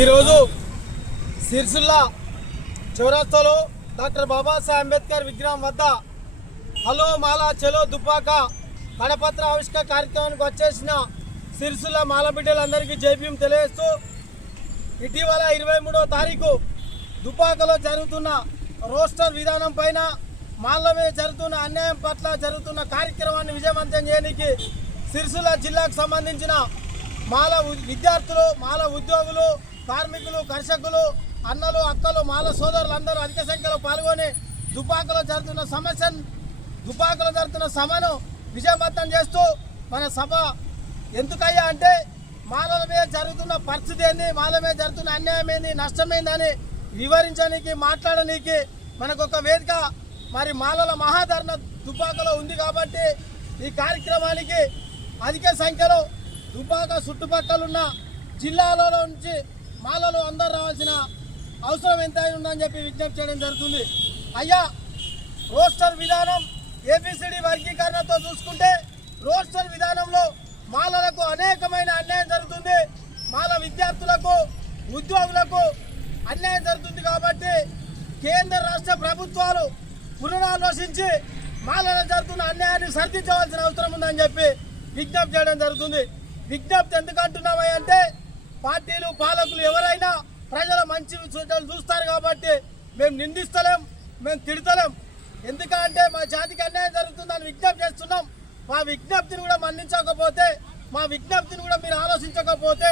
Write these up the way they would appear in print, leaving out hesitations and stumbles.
ఈరోజు సిరిసిల్ల చౌరస్తాలో డాక్టర్ బాబాసాహెబ్ అంబేద్కర్ విగ్రహం వద్ద హలో మాలా చెలో దుబ్బాక కడపత్ర ఆవిష్కరణ కార్యక్రమానికి వచ్చేసిన సిరిసిల్ల మాల బిడ్డలందరికీ జైభీం తెలియజేస్తూ ఇటీవల 23వ తారీఖు దుబ్బాకలో జరుగుతున్న రోస్టర్ విధానం పైన మాల మీద జరుగుతున్న అన్యాయం పట్ల జరుగుతున్న కార్యక్రమాన్ని విజయవంతం చేయడానికి సిరిసిల్ల జిల్లాకు సంబంధించిన మాల విద్యార్థులు, మాల ఉద్యోగులు, కార్మికులు, కర్షకులు, అన్నలు, అక్కలు, మాల సోదరులందరూ అధిక సంఖ్యలో పాల్గొని దుబ్బాకలో జరుగుతున్న సభను విజయవంతం చేస్తూ మన సభ ఎందుకయ్యా అంటే మాలల మీద జరుగుతున్న పరిస్థితి ఏంది, మాల మీద జరుగుతున్న అన్యాయం ఏంది, నష్టమైందని వివరించడానికి, మాట్లాడడానికి మనకు ఒక వేదిక మరి మాలల మహాధరణ దుబ్బాకలో ఉంది. కాబట్టి ఈ కార్యక్రమానికి అధిక సంఖ్యలో దుబ్బాక చుట్టుపక్కలున్న జిల్లాలలో నుంచి మాలలు అందరూ రావాల్సిన అవసరం ఎంత ఉందని చెప్పి విజ్ఞప్తి చేయడం జరుగుతుంది. అయ్యా, రోస్టర్ విధానం ఏబిసిడి వర్గీకరణతో చూసుకుంటే రోస్టర్ విధానంలో మాలలకు అనేకమైన అన్యాయం జరుగుతుంది, మాల విద్యార్థులకు, ఉద్యోగులకు అన్యాయం జరుగుతుంది. కాబట్టి కేంద్ర రాష్ట్ర ప్రభుత్వాలు పునరాలోచించి మాలలో జరుగుతున్న అన్యాయాన్ని సరిదిద్దవలసిన అవసరం ఉందని చెప్పి విజ్ఞప్తి చేయడం జరుగుతుంది. విజ్ఞప్తి ఎందుకు అంటున్నామా అంటే పార్టీలు, పాలకులు ఎవరైనా ప్రజల మంచి సూచనలు చూస్తారు కాబట్టి మేము నిందిస్తలేం, మేము తిడతలేం. ఎందుకంటే మా జాతికి అన్యాయం జరుగుతుందని విజ్ఞప్తి చేస్తున్నాం. మా విజ్ఞప్తిని కూడా మన్నించకపోతే, మా విజ్ఞప్తిని కూడా మీరు ఆలోచించకపోతే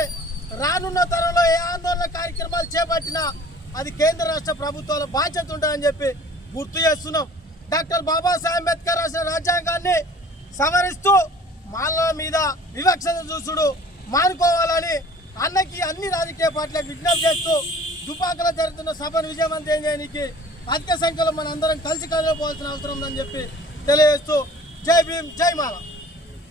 రానున్న తరంలో ఏ ఆందోళన కార్యక్రమాలు చేపట్టినా అది కేంద్ర రాష్ట్ర ప్రభుత్వాల బాధ్యత ఉంటుందని చెప్పి గుర్తు చేస్తున్నాం. డాక్టర్ బాబాసాహెబ్ అంబేద్కర్ రాసిన రాజ్యాంగాన్ని సవరిస్తూ మాలల మీద వివక్షత చూసుడు మానుకోవాలని అన్నకి అన్ని రాజకీయ పార్టీలకు విజ్ఞప్తి చేస్తూ దుబ్బాకలో జరుగుతున్న సభను విజయవంతం చేయడానికి అధిక సంఖ్యలో మన అందరం కలిసి కలవపోవాల్సిన అవసరం ఉందని చెప్పి తెలియజేస్తూ జై భీమ్, జై మాల.